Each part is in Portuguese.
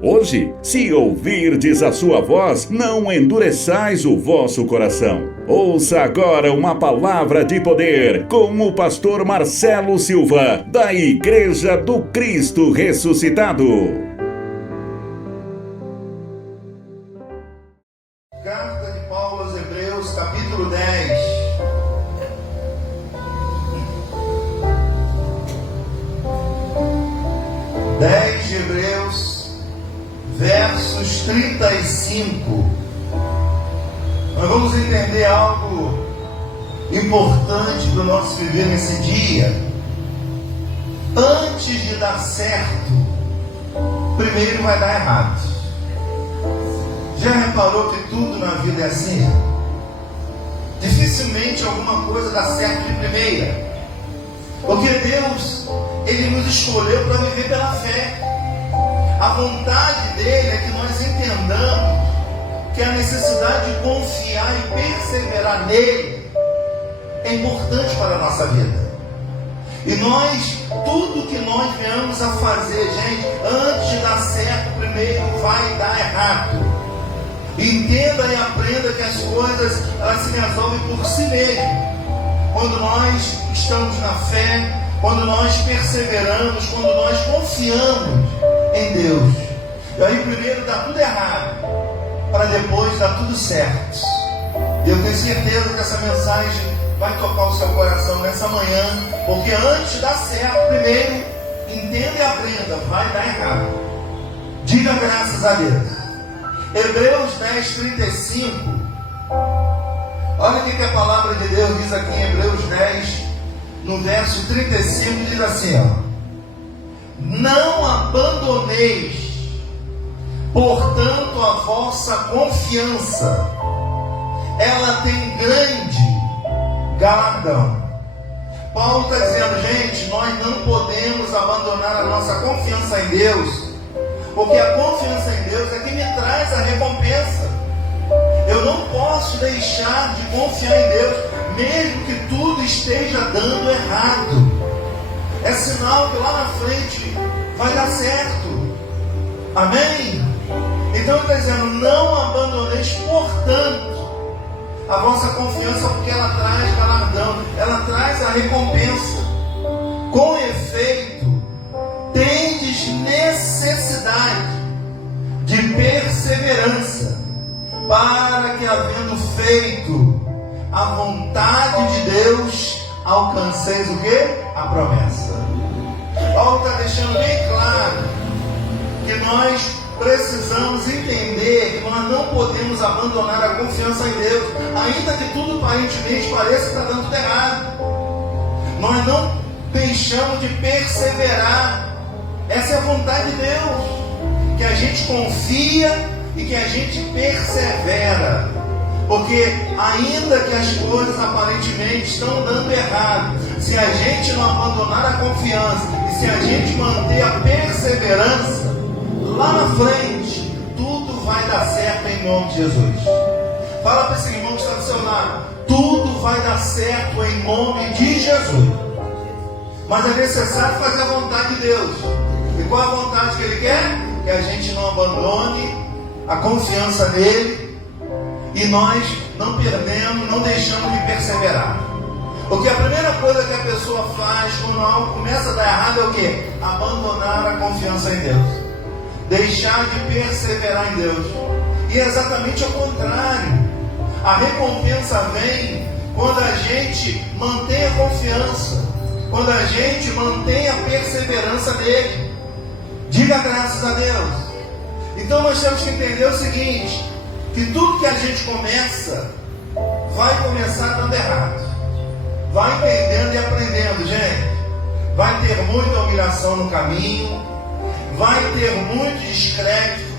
Hoje, se ouvirdes a sua voz, não endureçais o vosso coração. Ouça agora uma palavra de poder com o pastor Marcelo Silva, da Igreja do Cristo Ressuscitado. Carta de Paulo aos Hebreus, capítulo 10. De Hebreus, versos 35. Nós vamos entender algo importante do nosso viver nesse dia. Antes de dar certo, primeiro vai dar errado. Já reparou que tudo na vida é assim? Dificilmente alguma coisa dá certo de primeira. Porque Deus, Ele nos escolheu para viver pela fé. A vontade dEle é que nós entendamos que a necessidade de confiar e perseverar nele é importante para a nossa vida. E tudo que nós venhamos a fazer, gente, antes de dar certo, primeiro vai dar errado. Entenda e aprenda que as coisas, elas se resolvem por si mesmas. Quando nós estamos na fé, quando nós perseveramos, quando nós confiamos em Deus. E aí primeiro dá tudo errado, para depois dar tudo certo. E eu tenho certeza que essa mensagem vai tocar o seu coração nessa manhã, porque antes de dar certo, primeiro, entenda e aprenda, vai dar errado. Diga graças a Deus. Hebreus 10, 35. Olha o que a palavra de Deus diz aqui em Hebreus 10, no verso 35, diz assim, ó: não abandoneis, portanto, a vossa confiança, ela tem grande galardão. Paulo está dizendo, gente, nós não podemos abandonar a nossa confiança em Deus, porque a confiança em Deus é que me traz a recompensa. Eu não posso deixar de confiar em Deus, mesmo que tudo esteja dando errado. É sinal que lá na frente vai dar certo. Amém? Então ele está dizendo, não abandoneis, portanto, a vossa confiança, porque ela traz galardão, ela traz a recompensa. Com efeito, tendes necessidade de perseverança, para que, havendo feito a vontade de Deus, alcanceis o quê? A promessa. Paulo está deixando bem claro que nós precisamos entender que nós não podemos abandonar a confiança em Deus, ainda que tudo aparentemente pareça que está dando tudo errado. Nós não deixamos de perseverar. Essa é a vontade de Deus, que a gente confia e que a gente persevera, porque ainda que as coisas aparentemente estão dando errado, se a gente não abandonar a confiança e se a gente manter a perseverança, lá na frente tudo vai dar certo em nome de Jesus. Fala para esse irmão que está do seu lado, tudo vai dar certo em nome de Jesus. Mas é necessário fazer a vontade de Deus. E qual é a vontade que Ele quer? Que a gente não abandone a confiança nele e nós não perdemos, não deixamos de perseverar. Porque a primeira coisa que a pessoa faz quando algo começa a dar errado é o quê? Abandonar a confiança em Deus, deixar de perseverar em Deus. E é exatamente o contrário. A recompensa vem quando a gente mantém a confiança, quando a gente mantém a perseverança nele. Diga graças a Deus. Então nós temos que entender o seguinte, que tudo que a gente começa, vai começar dando errado. Vai entendendo e aprendendo, gente. Vai ter muita humilhação no caminho, vai ter muito descrédito,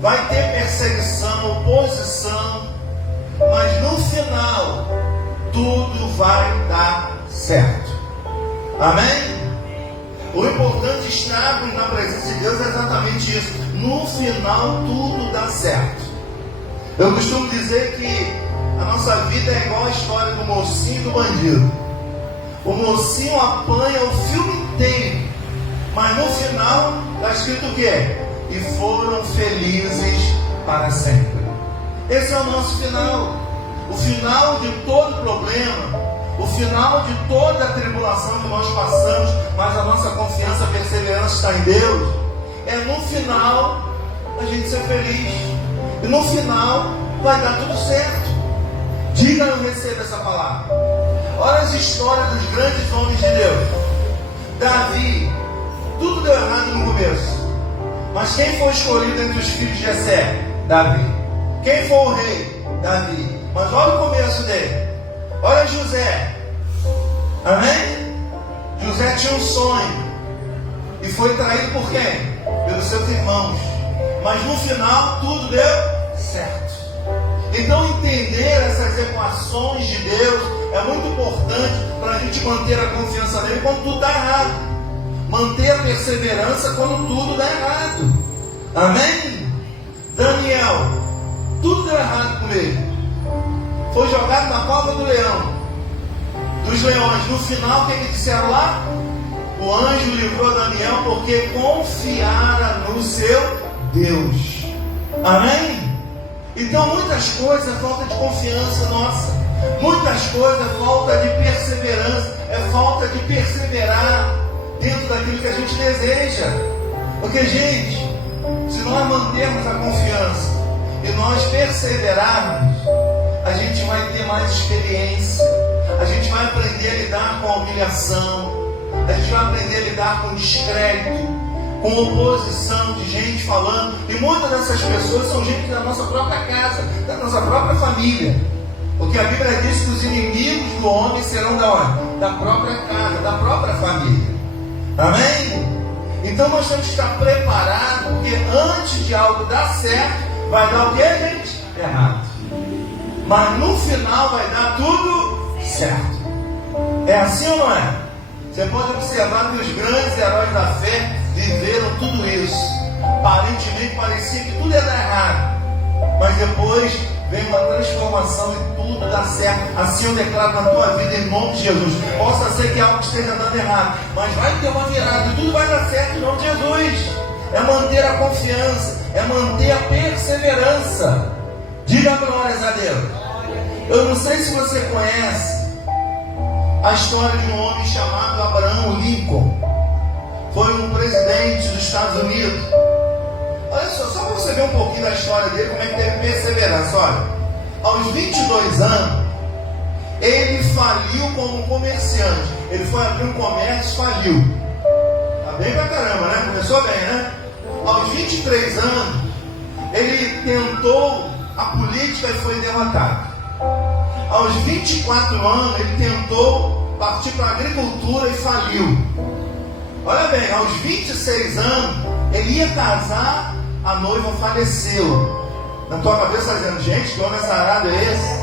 vai ter perseguição, oposição, mas no final, tudo vai dar certo. Amém? O importante estarmos na presença de Deus é exatamente isso. No final tudo dá certo. Eu costumo dizer que a nossa vida é igual a história do mocinho e do bandido. O mocinho apanha o filme inteiro, mas no final está escrito o quê? e foram felizes para sempre. Esse é o nosso final. O final de todo problema, o final de toda a tribulação que nós passamos, mas a nossa confiança, a perseverança está em Deus. É no final a gente ser feliz. E no final vai dar tudo certo. Diga, eu recebo essa palavra. Olha as histórias dos grandes homens de Deus. Davi, tudo deu errado no começo. Mas quem foi escolhido entre os filhos de Jessé? Davi. Quem foi o rei? Davi. Mas olha o começo dele. Olha José. Amém? José tinha um sonho. E foi traído por quem? Pelos seus irmãos. Mas no final tudo deu certo. Então entender essas equações de Deus é muito importante para a gente manter a confiança nele quando tudo está errado. Manter a perseverança quando tudo dá errado. Amém? Daniel, tudo deu errado com ele. Foi jogado na cova do leão, dos leões. No final, o que eles disseram lá? O anjo livrou Daniel porque confiara no seu Deus. Amém? Então muitas coisas é falta de confiança nossa. Muitas coisas é falta de perseverança. É falta de perseverar dentro daquilo que a gente deseja. Porque, gente, se nós mantermos a confiança e nós perseverarmos, a gente vai ter mais experiência. A gente vai aprender a lidar com a humilhação. A gente vai aprender a lidar com descrédito, com oposição de gente falando. E muitas dessas pessoas são gente da nossa própria casa, da nossa própria família. Porque a Bíblia diz que os inimigos do homem serão da onde? Da própria casa, da própria família. Amém? Então nós temos que estar preparados, porque antes de algo dar certo, vai dar o que, gente? Errado. Mas no final vai dar tudo certo. É assim ou não é? Você pode observar que os grandes heróis da fé viveram tudo isso. Aparentemente parecia que tudo ia dar errado, mas depois vem uma transformação e tudo dá certo. Assim eu declaro na tua vida em nome de Jesus. Possa ser que algo esteja dando errado, mas vai ter uma virada e tudo vai dar certo em nome de Jesus. É manter a confiança, é manter a perseverança. Diga glórias a Deus. Eu não sei se você conhece a história de um homem chamado Abraham Lincoln. Foi um presidente dos Estados Unidos. Olha só para você ver um pouquinho da história dele, como é que teve perseverança. Olha, aos 22 anos, ele faliu como comerciante. Ele foi abrir um comércio, faliu. Tá bem pra caramba, né? Começou bem, né? Aos 23 anos, ele tentou a política e foi derrotado. Aos 24 anos, ele tentou partir para a agricultura e faliu. Olha bem, aos 26 anos, ele ia casar, a noiva faleceu. Na tua cabeça está dizendo, gente, que homem azarado é esse?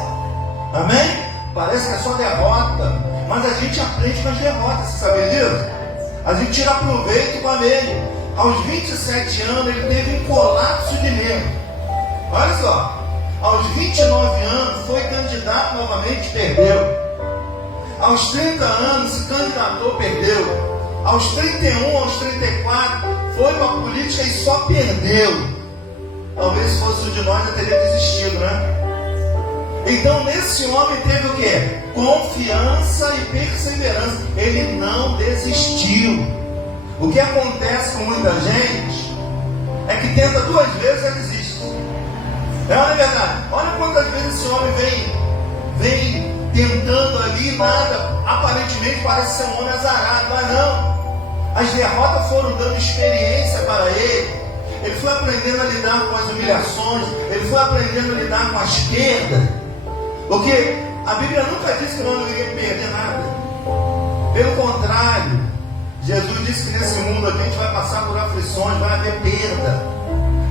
Amém? Parece que é só derrota, mas a gente aprende com as derrotas, você sabia disso? A gente tira proveito com ele. Aos 27 anos, ele teve um colapso de nervo. Olha só. Aos 29 anos, foi candidato novamente, perdeu. Aos 30 anos, se candidatou, perdeu. Aos 31, aos 34, foi para a política e só perdeu. Talvez se fosse um de nós, já teria desistido, né? Então, nesse homem teve o quê? Confiança e perseverança. Ele não desistiu. O que acontece com muita gente é que tenta 2 vezes e desiste. Não é verdade? Olha quantas vezes esse homem vem tentando ali, nada, aparentemente parece ser um homem azarado, mas não. As derrotas foram dando experiência para ele. Ele foi aprendendo a lidar com as humilhações, ele foi aprendendo a lidar com as perdas. Porque a Bíblia nunca disse que nós não iríamos perder nada. Pelo contrário, Jesus disse que nesse mundo a gente vai passar por aflições, vai haver perda.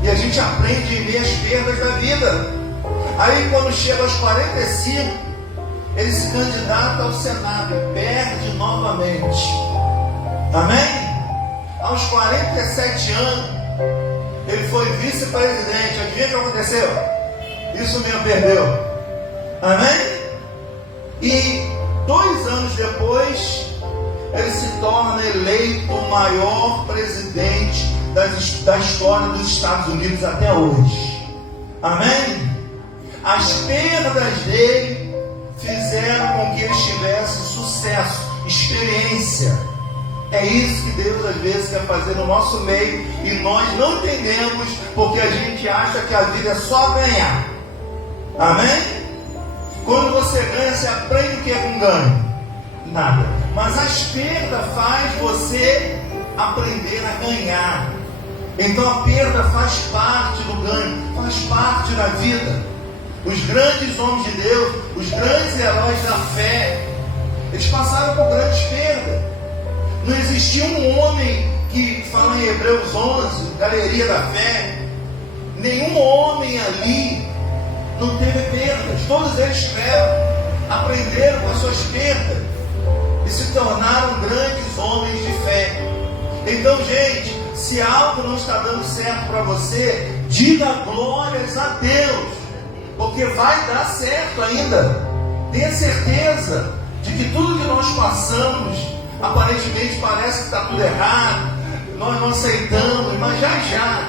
E a gente aprende em meio às perdas da vida. Aí quando chega aos 45, ele se candidata ao Senado e perde novamente. Amém? Aos 47 anos, ele foi vice-presidente. Adivinha o que aconteceu? Isso mesmo, perdeu. Amém? E 2 anos depois, ele se torna eleito o maior presidente da história dos Estados Unidos até hoje. Amém? As perdas dele fizeram com que eles tivessem sucesso, experiência. É isso que Deus às vezes quer fazer no nosso meio e nós não entendemos, porque a gente acha que a vida é só ganhar. Amém? Quando você ganha, você aprende o que é com ganho? Nada. Mas as perdas faz você aprender a ganhar. Então a perda faz parte do ganho, faz parte da vida. Os grandes homens de Deus, os grandes heróis da fé, eles passaram por grandes perdas. Não existia um homem que fala em Hebreus 11, galeria da fé. Nenhum homem ali não teve perdas. Todos eles tiveram, aprenderam com as suas perdas e se tornaram grandes homens de fé. Então, gente, se algo não está dando certo para você, diga glórias a Deus, porque vai dar certo ainda. Tenha certeza de que tudo que nós passamos, aparentemente parece que está tudo errado, nós não aceitamos, mas já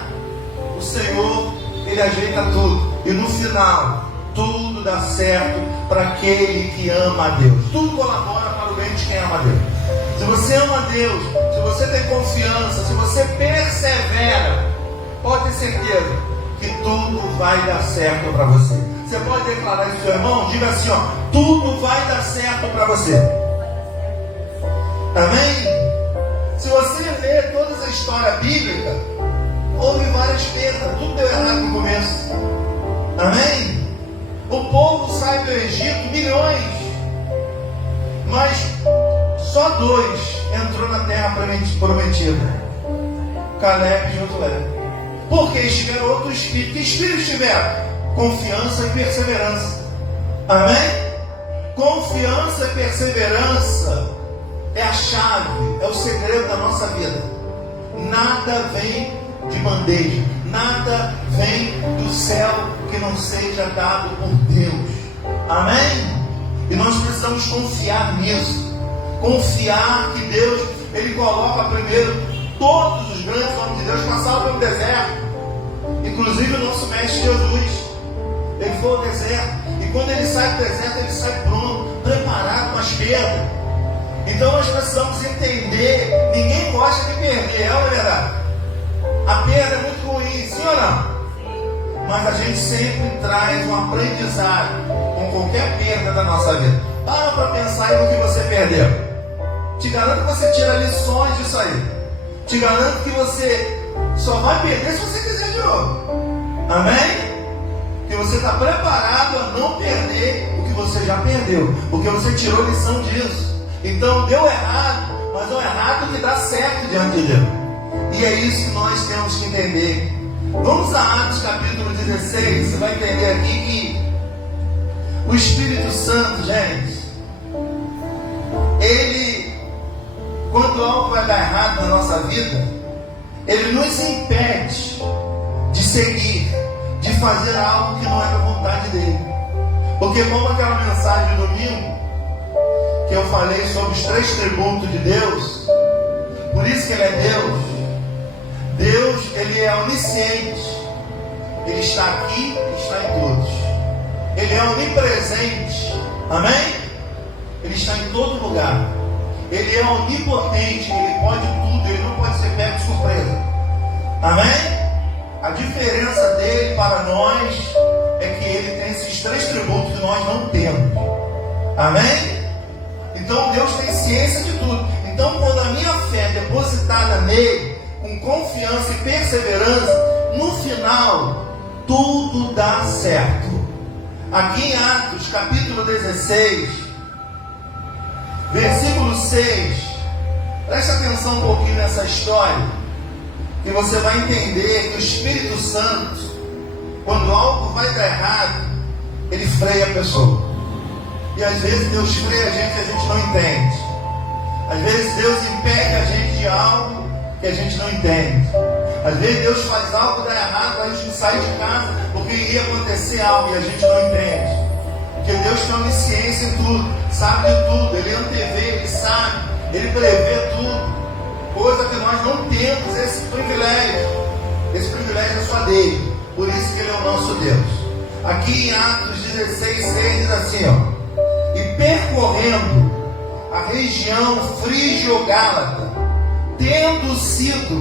o Senhor, Ele ajeita tudo, e no final tudo dá certo para aquele que ama a Deus. Tudo colabora para o bem de quem ama a Deus. Se você ama a Deus, se você tem confiança, se você persevera, pode ter certeza que tudo vai dar certo para você. Você pode declarar isso, seu irmão? Diga assim, ó: tudo vai dar certo para você. Amém? Se você ler toda a história bíblica, houve várias perdas, tudo deu errado no começo. Amém? O povo sai do Egito, milhões, mas só 2 entrou na terra prometida: Caleb e Josué. Porque eles tiveram outro espírito. Que espírito tiveram? Confiança e perseverança. Amém? Confiança e perseverança é a chave, é o segredo da nossa vida. Nada vem de bandeja, nada vem do céu que não seja dado por Deus. Amém? E nós precisamos confiar nisso. Confiar que Deus, Ele coloca primeiro. Todos os grandes homens de Deus passaram pelo deserto, inclusive o nosso mestre Jesus. Ele foi ao deserto, e quando ele sai do deserto, ele sai pronto, preparado com as perdas. Então nós precisamos entender: ninguém gosta de perder, é ou verdade? A perda é muito ruim, sim ou não? Mas a gente sempre traz um aprendizado com qualquer perda da nossa vida. Para pensar no que você perdeu. Te garanto que você tira lições disso aí. Te garanto que você só vai perder se você quiser de novo. Amém? Que você está preparado a não perder o que você já perdeu, porque você tirou lição disso. Então deu errado, mas é um errado que dá certo diante de Deus. E é isso que nós temos que entender. Vamos a Atos capítulo 16. Você vai entender aqui que o Espírito Santo, gente, ele, quando algo vai dar errado na nossa vida, ele nos impede de seguir, de fazer algo que não é da vontade dele. Porque como aquela mensagem do domingo, que eu falei sobre os 3 tributos de Deus, por isso que Ele é Deus. Deus, Ele é onisciente. Ele está aqui e está em todos. Ele é onipresente. Amém? Ele está em todo lugar. Ele é onipotente. Ele pode tudo. Ele não pode ser pego de surpresa. Amém? A diferença dele para nós é que ele tem esses 3 tributos que nós não temos. Amém? Então Deus tem ciência de tudo. Então quando a minha fé é depositada nele, com confiança e perseverança, no final tudo dá certo. Aqui em Atos capítulo 16, versículo 6, preste atenção um pouquinho nessa história, que você vai entender que o Espírito Santo, quando algo vai dar errado, ele freia a pessoa. E às vezes Deus freia a gente e a gente não entende. Às vezes Deus impede a gente de algo que a gente não entende. Às vezes Deus faz algo dar errado para a gente sair de casa, porque iria acontecer algo e a gente não entende. Porque Deus tem onisciência em tudo, sabe de tudo, Ele antevê, Ele sabe, Ele prevê tudo. Coisa que nós não temos esse privilégio. Deus. Aqui em Atos 16:6 diz assim, ó: e percorrendo a região frígio-gálata, tendo sido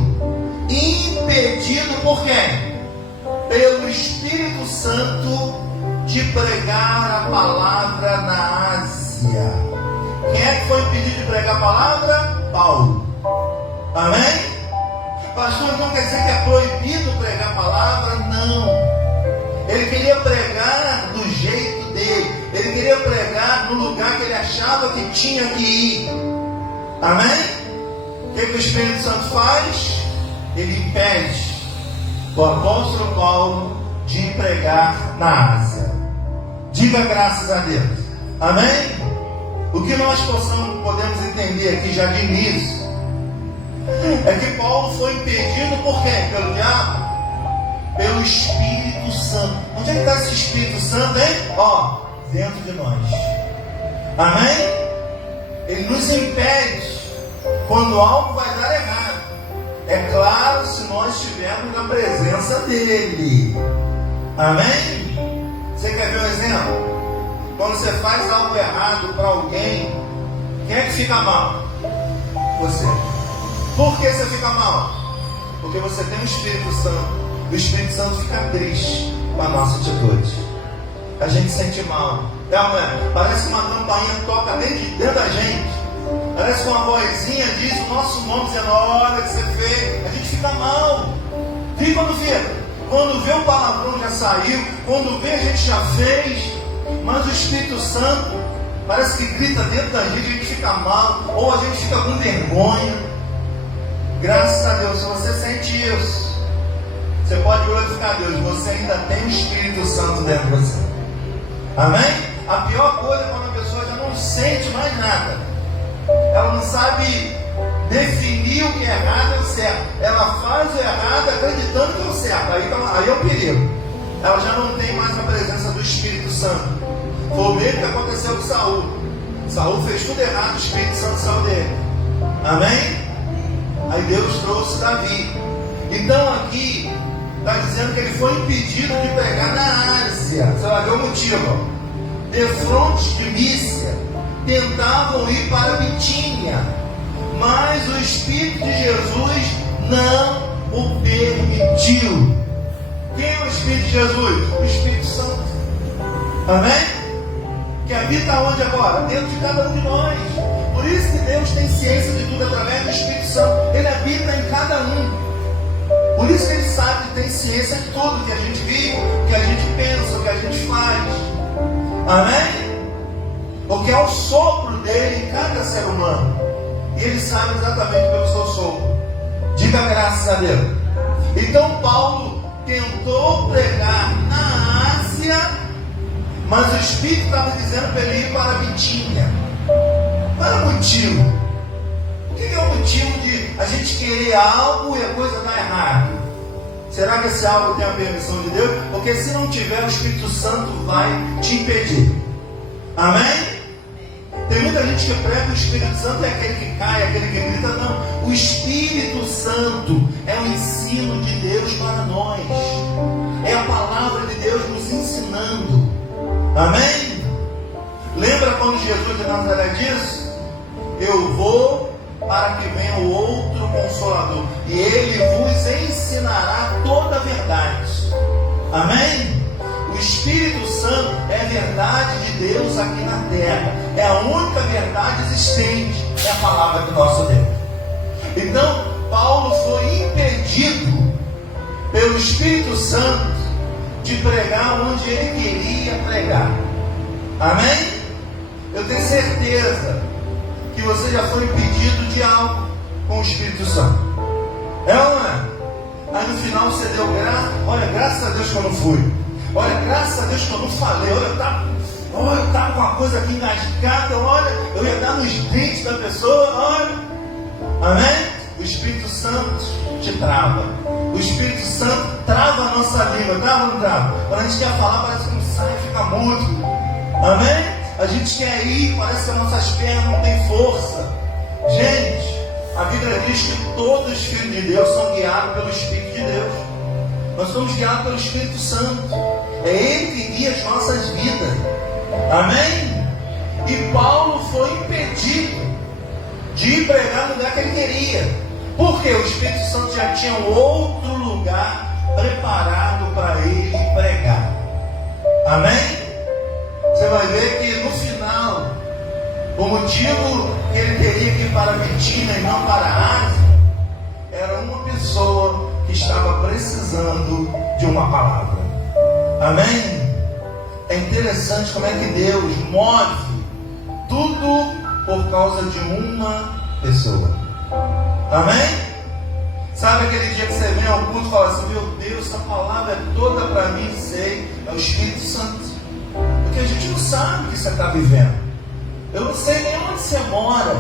impedido por quem? Pelo Espírito Santo de pregar a palavra na Ásia. Quem é que foi impedido de pregar a palavra? Paulo. Amém? Pastor, não quer dizer que é proibido pregar a palavra? Não. Ele queria pregar do jeito dele. Ele queria pregar no lugar que ele achava que tinha que ir. Amém? O que o Espírito Santo faz? Ele impede o apóstolo Paulo de pregar na Ásia. Diga graças a Deus. Amém? O que nós podemos entender aqui já de início é que Paulo foi impedido por quem? Pelo diabo? Pelo Espírito Santo. Onde é que está esse Espírito Santo, hein? Ó, dentro de nós. Amém? Ele nos impede quando algo vai dar errado. É claro, se nós estivermos na presença dele. Amém? Você quer ver um exemplo? Quando você faz algo errado para alguém, quem é que fica mal? Você. Por que você fica mal? Porque você tem o Espírito Santo. O Espírito Santo fica triste com a nossa atitude. A gente sente mal. Parece que uma campainha toca dentro da gente. Parece que uma vozinha diz o nosso nome, dizendo: olha que você fez. A gente fica mal. E quando vê? Quando vê o palavrão já saiu. Quando vê a gente já fez. Mas o Espírito Santo parece que grita dentro da gente. A gente fica mal. Ou a gente fica com vergonha. Graças a Deus, se você sente isso, você pode glorificar a Deus. Você ainda tem o Espírito Santo dentro de você. Amém? A pior coisa é quando a pessoa já não sente mais nada. Ela não sabe definir o que é errado e o certo. Ela faz o errado acreditando que é o certo. Aí é o perigo. Ela já não tem mais a presença do Espírito Santo. Foi o mesmo que aconteceu com Saul. Saul fez tudo errado, o Espírito Santo saiu dele. Amém? Aí Deus trouxe Davi. Então aqui está dizendo que ele foi impedido de pregar na Ásia. Você vai ver o motivo. Defrontes de Mísia tentavam ir para Bitínia, mas o Espírito de Jesus não o permitiu. Quem é o Espírito de Jesus? O Espírito Santo. Amém? Que habita onde agora? Dentro de cada um de nós. Por isso que Deus tem ciência de tudo através do Espírito Santo. Ele habita em cada um. Por isso que Ele sabe e tem ciência de tudo que a gente vive, que a gente pensa, o que a gente faz. Amém? Porque é o sopro dele em cada ser humano. E Ele sabe exatamente pelo seu sopro. Diga graças a Deus. Então Paulo tentou pregar na Ásia, mas o Espírito estava dizendo para ele ir para Bitínia. Qual era o motivo? O que é o motivo de a gente querer algo e a coisa dar errado? Será que esse algo tem a permissão de Deus? Porque se não tiver, o Espírito Santo vai te impedir. Amém? Tem muita gente que prega o Espírito Santo é aquele que cai, aquele que grita. Não, o Espírito Santo é o ensino de Deus para nós. É a palavra de Deus nos ensinando. Amém? Lembra quando Jesus de Nazaré disse: eu vou para que venha o outro Consolador, e Ele vos ensinará toda a verdade. Amém? O Espírito Santo é a verdade de Deus aqui na terra. É a única verdade existente. É a palavra do nosso Deus. Então, Paulo foi impedido pelo Espírito Santo de pregar onde ele queria pregar. Amém? Eu tenho certeza que você já foi impedido de algo com o Espírito Santo. É ou não é? Aí no final você deu graça. Olha, graças a Deus que eu não fui. Olha, graças a Deus que eu não falei. Olha, eu estava com uma coisa aqui engasgada. Olha, eu ia dar nos dentes da pessoa. Olha. Amém? O Espírito Santo te trava. O Espírito Santo trava a nossa língua. Trava ou não trava? Quando a gente quer falar, parece que não sai, fica mudo. Amém? A gente quer ir, parece que as nossas pernas não têm força. Gente, a Bíblia diz que todos os filhos de Deus são guiados pelo Espírito de Deus. Nós somos guiados pelo Espírito Santo. É Ele que guia as nossas vidas. Amém? E Paulo foi impedido de ir pregar no lugar que ele queria. Porque o Espírito Santo já tinha outro lugar preparado para ele pregar. Amém? Você vai ver que no final, o motivo que ele teria que ir para Bitínia e não para a Ásia era uma pessoa que estava precisando de uma palavra. Amém? É interessante como é que Deus move tudo por causa de uma pessoa. Amém? Sabe aquele dia que você vem ao culto e fala assim: meu Deus, essa palavra é toda para mim, sei, é o Espírito Santo. Porque a gente não sabe o que você está vivendo. Eu não sei nem onde você mora.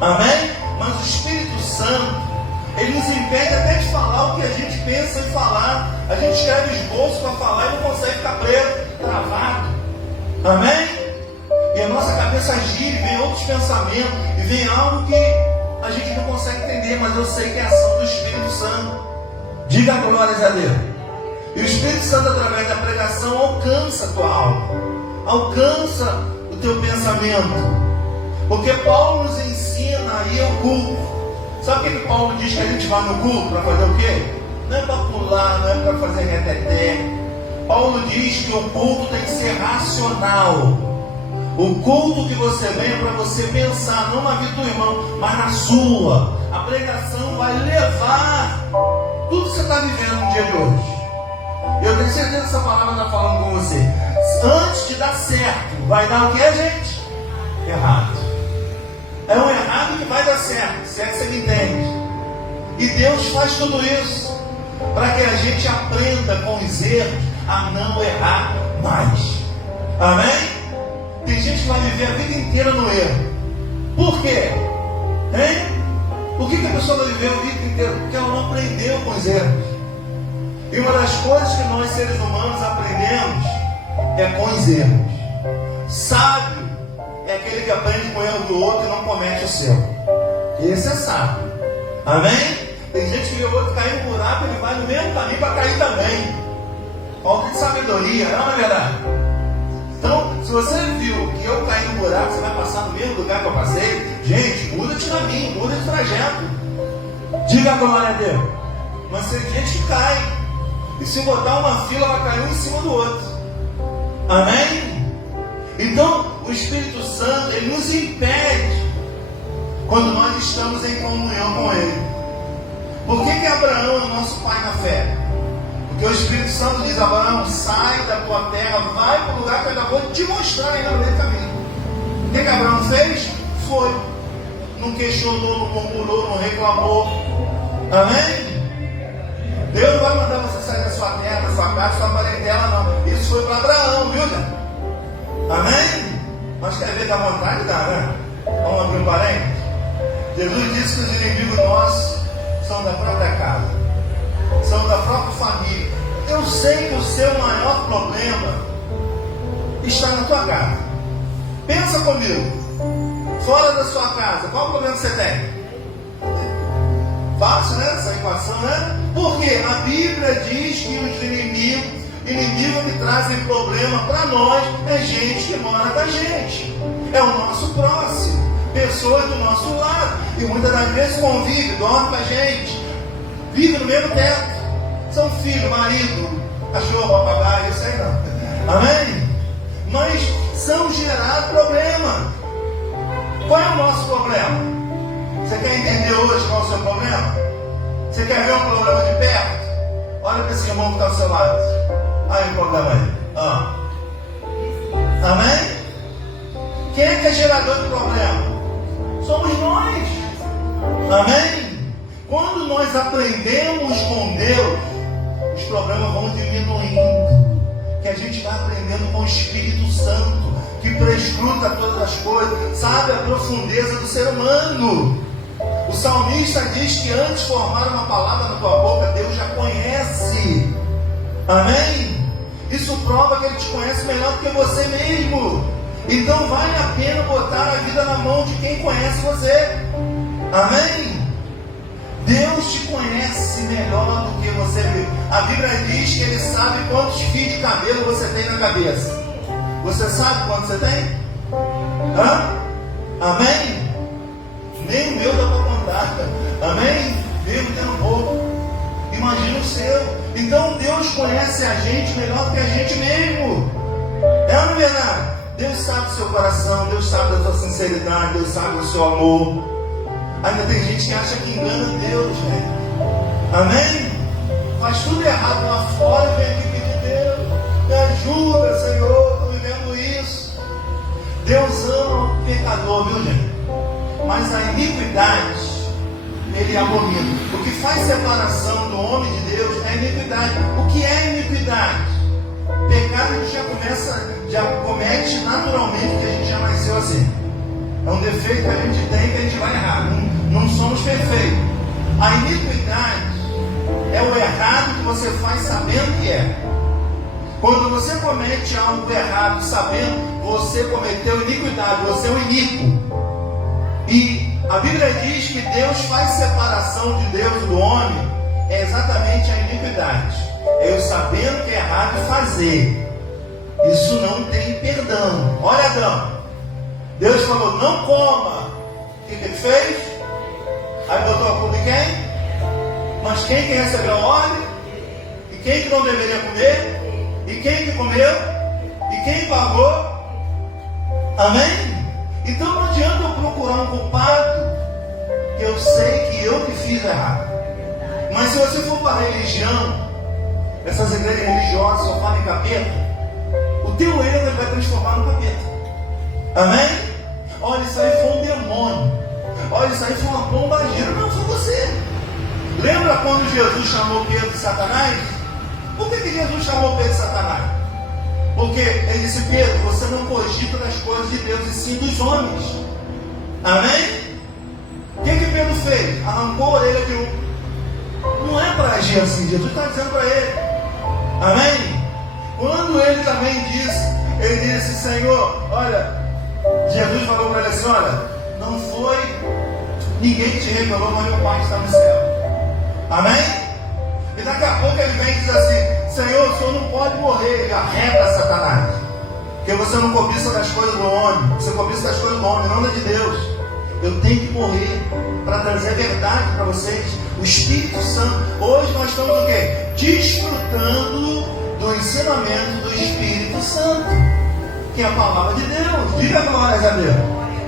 Amém? Mas o Espírito Santo, ele nos impede até de falar o que a gente pensa em falar. A gente escreve esboço para falar e não consegue ficar preso, travado. Amém? E a nossa cabeça gira, vem outros pensamentos, e vem algo que a gente não consegue entender, mas eu sei que é a ação do Espírito Santo. Diga glórias a Deus. E o Espírito Santo, através da pregação, alcança a tua alma, alcança o teu pensamento. Porque Paulo nos ensina a ir ao culto. Sabe o que Paulo diz que a gente vai no culto para fazer o quê? Não é para pular, não é para fazer reteté. Paulo diz que o culto tem que ser racional. O culto que você vem é para você pensar, não na vida do irmão, mas na sua. A pregação vai levar tudo que você está vivendo no dia de hoje. Eu tenho certeza que essa palavra está falando com você. Antes de dar certo, vai dar o que, gente? Errado. É um errado que vai dar certo, se é que você me entende. E Deus faz tudo isso para que a gente aprenda com os erros a não errar mais. Amém? Tem gente que vai viver a vida inteira no erro. Por quê? Hein? Por que a pessoa vai viver a vida inteira? Porque ela não aprendeu com os erros. E uma das coisas que nós seres humanos aprendemos é com os erros. Sábio é aquele que aprende com o erro do outro e não comete o seu. Esse é sábio. Amém? Tem gente que vê o outro cair no buraco, ele vai no mesmo caminho para cair também. Falta de sabedoria, não é verdade? Então, se você viu que eu caí no buraco, você vai passar no mesmo lugar que eu passei, gente, muda de caminho, muda de trajeto. Diga a glória a Deus. Mas tem gente que cai. E se botar uma fila, vai cair um em cima do outro. Amém? Então, o Espírito Santo, ele nos impede quando nós estamos em comunhão com Ele. Por que Abraão é o nosso pai na fé? Porque o Espírito Santo diz: Abraão, sai da tua terra, vai para o lugar que eu ainda vou te mostrar ainda no meio do caminho. O que Abraão fez? Foi. Não questionou, não murmurou, não reclamou. Amém? Deus não vai mandar você sair da sua terra, da sua casa, da sua parentela, não. Isso foi para Abraão, viu, né? Amém? Mas quer ver da vontade? Dá, né? Vamos abrir um parênteses. Jesus disse que os inimigos nossos são da própria casa, são da própria família. Eu sei que o seu maior problema está na tua casa. Pensa comigo. Fora da sua casa, qual o problema que você tem? Fácil, né? Essa equação, né? Porque a Bíblia diz que os inimigos que trazem problema para nós é gente que mora com a gente. É o nosso próximo. Pessoas do nosso lado. E muitas das vezes convive, dorme com a gente. Vive no mesmo teto. São filho, marido, cachorro, papagaio, isso aí não. Amém? Mas são gerados problemas. Qual é o nosso problema? Você quer entender hoje qual é o seu problema? Você quer ver um problema de perto? Olha para esse irmão que está ao seu lado. Olha o problema aí. Amém? Quem é que é gerador de problema? Somos nós. Amém? Quando nós aprendemos com Deus, os problemas vão diminuindo. Que a gente vai aprendendo com o Espírito Santo, que prescruta todas as coisas, sabe a profundeza do ser humano. O salmista diz que antes de formar uma palavra na tua boca, Deus já conhece. Amém? Isso prova que Ele te conhece melhor do que você mesmo. Então vale a pena botar a vida na mão de quem conhece você. Amém? Deus te conhece melhor do que você vê. A Bíblia diz que Ele sabe quantos fios de cabelo você tem na cabeça. Você sabe quanto você tem? Amém? Nem o meu dá para contar. Amém? Mesmo tendo pouco. Imagina o seu. Então Deus conhece a gente melhor do que a gente mesmo. É ou não é verdade? Deus sabe do seu coração, Deus sabe da sua sinceridade, Deus sabe do seu amor. Ainda tem gente que acha que engana Deus, velho. Amém? Faz tudo errado lá fora, vem aqui pedir Deus, me ajuda, Senhor, estou vivendo isso. Deus ama o pecador, viu, gente? Mas a iniquidade, Ele abomina. O que faz separação do homem de Deus é a iniquidade. O que é iniquidade? Pecado a gente já comete naturalmente, porque a gente já nasceu assim. É um defeito que a gente tem, que a gente vai errar. Não somos perfeitos. A iniquidade é o errado que você faz sabendo que é. Quando você comete algo errado sabendo, você cometeu iniquidade, você é o iníquo. E a Bíblia diz que Deus faz separação de Deus e do homem, é exatamente a iniquidade. É eu sabendo que é errado fazer. Isso não tem perdão. Olha, Adão. Deus falou, não coma. O que ele fez? Aí botou a culpa em quem? Mas quem que recebeu a ordem? E quem que não deveria comer? E quem que comeu? E quem pagou? Amém? Então não adianta eu procurar um culpado, que eu sei que eu que fiz errado. Mas se você for para a religião, essas igrejas religiosas só falam em capeta, o teu erro vai transformar no capeta. Amém? Olha, isso aí foi um demônio. Olha, isso aí foi uma bomba gira. Não, foi você. Lembra quando Jesus chamou Pedro de Satanás? Por que Jesus chamou Pedro de Satanás? Porque ele disse, Pedro, você não cogita das coisas de Deus, e sim dos homens. Amém? O que Pedro fez? Arrancou a orelha de um. Não é para agir assim, Jesus está dizendo para ele. Amém? Quando ele também disse, Senhor, olha, Jesus falou para ele assim, olha, não foi ninguém que te revelou, mas meu Pai está no céu. Amém? E daqui a pouco ele vem e diz assim, Senhor, o Senhor não pode morrer. Ele arreta Satanás, porque você não cobiça das coisas do homem, você cobiça das coisas do homem, não da de Deus. Eu tenho que morrer para trazer a verdade para vocês. O Espírito Santo. Hoje nós estamos o quê? Desfrutando do ensinamento do Espírito Santo, que é a palavra de Deus. Diga glórias a Deus.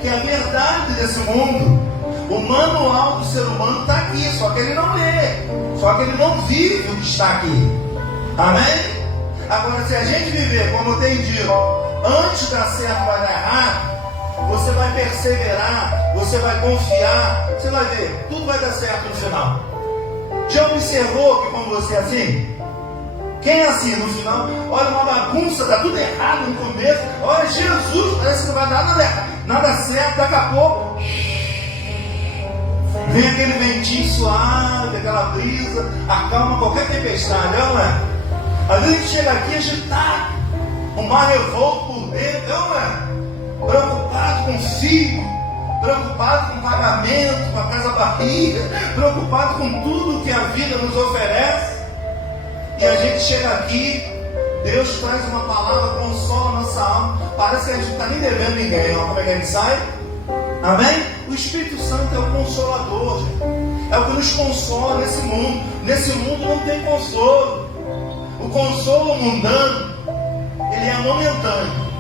Que é a verdade desse mundo. O manual do ser humano está aqui, só que ele não lê, só que ele não vive o que está aqui. Amém? Agora, se a gente viver, como eu tenho dito, antes da certo vai dar errado, você vai perseverar, você vai confiar, você vai ver, tudo vai dar certo no final. Já observou que quando você é assim? Quem é assim no final? Olha uma bagunça, dá tudo errado no começo. Olha, Jesus, parece que não vai dar nada certo, daqui a pouco vem aquele ventinho suave, aquela brisa, acalma qualquer tempestade, não é? Às vezes a gente chega aqui agitado, o mar revolto por dentro, não é? Preocupado com o filho, preocupado com o pagamento, com a casa barriga, preocupado com tudo que a vida nos oferece. E a gente chega aqui, Deus traz uma palavra, consola a nossa alma. Parece que a gente não está nem devendo ninguém. Ó, como é que a gente sai? Amém? O Espírito Santo é o consolador, gente. É o que nos consola nesse mundo. Nesse mundo não tem consolo. O consolo mundano, ele é momentâneo.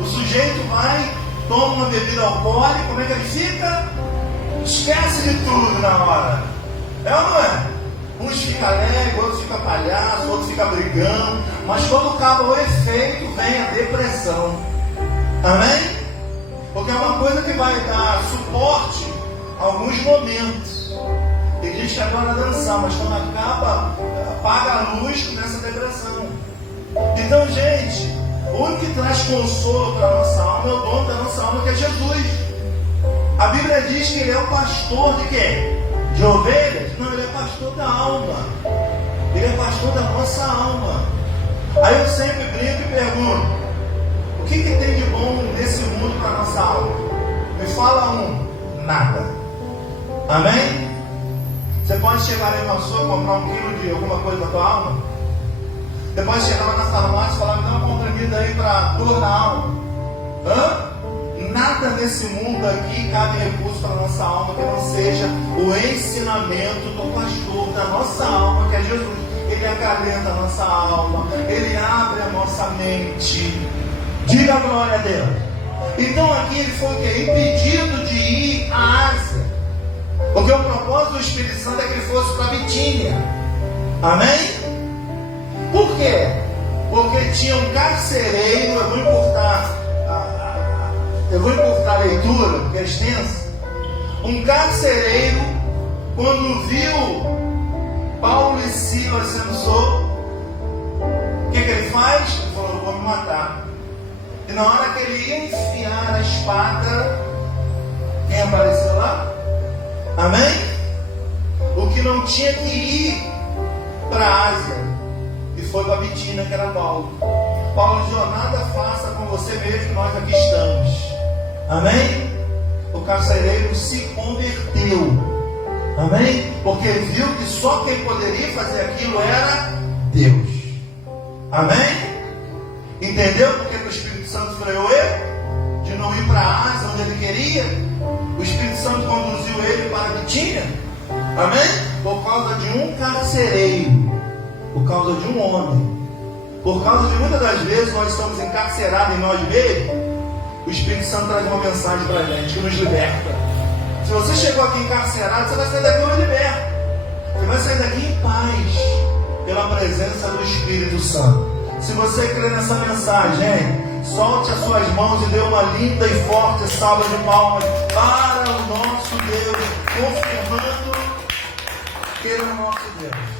O sujeito vai, toma uma bebida alcoólica, como é que ele fica? Esquece de tudo na hora. É ou não é? Uns ficam alegres, outros ficam palhaços, outros ficam brigando. Mas quando acaba o efeito, vem a depressão. Amém? Porque é uma coisa que vai dar suporte a alguns momentos. Tem gente que adora dançar, mas quando acaba, apaga a luz, começa a depressão. Então, gente, o único que traz consolo para a nossa alma é o dono da nossa alma, que é Jesus. A Bíblia diz que ele é o pastor de quem? De ovelhas? Não, ele é pastor da alma. Ele é pastor da nossa alma. Aí eu sempre brinco e pergunto, o que tem de bom nesse mundo para a nossa alma? Me fala um. Nada. Amém? Você pode chegar aí na sua, comprar 1 quilo de alguma coisa da tua alma. Você pode chegar lá na farmácia e falar: me dá uma comprimido aí para dor na alma. Nada nesse mundo aqui cabe recurso para a nossa alma que não seja o ensinamento do pastor da nossa alma, que é Jesus. Ele acalenta a nossa alma, ele abre a nossa mente. Diga a glória a Deus. Então aqui ele foi o quê? Impedido de ir à Ásia, porque o propósito do Espírito Santo é que ele fosse para Bitínia. Amém? Por quê? Porque tinha um carcereiro. Eu vou encurtar a leitura, porque é extensa. Um carcereiro, quando viu Paulo e Silas sendo soltos, o que ele faz? Ele falou: vou me matar. E na hora que ele ia enfiar a espada, quem apareceu lá? Amém? O que não tinha que ir para a Ásia, e foi para Bitínia, que era Paulo. Paulo disse: nada faça com você mesmo, que nós aqui estamos. Amém? O carcereiro se converteu. Amém? Porque viu que só quem poderia fazer aquilo era Deus. Amém? Entendeu porque o Espírito Santo freou ele? De não ir para a Ásia, onde ele queria. O Espírito Santo conduziu ele para Bitínia. Amém? Por causa de um carcereiro. Por causa de um homem. Por causa de muitas das vezes nós estamos encarcerados em nós mesmos. O Espírito Santo traz uma mensagem para a gente que nos liberta. Se você chegou aqui encarcerado, você vai sair daqui hoje liberto. Você vai sair daqui em paz, pela presença do Espírito Santo. Se você crê nessa mensagem, solte as suas mãos e dê uma linda e forte salva de palmas para o nosso Deus, confirmando que Ele é o nosso Deus.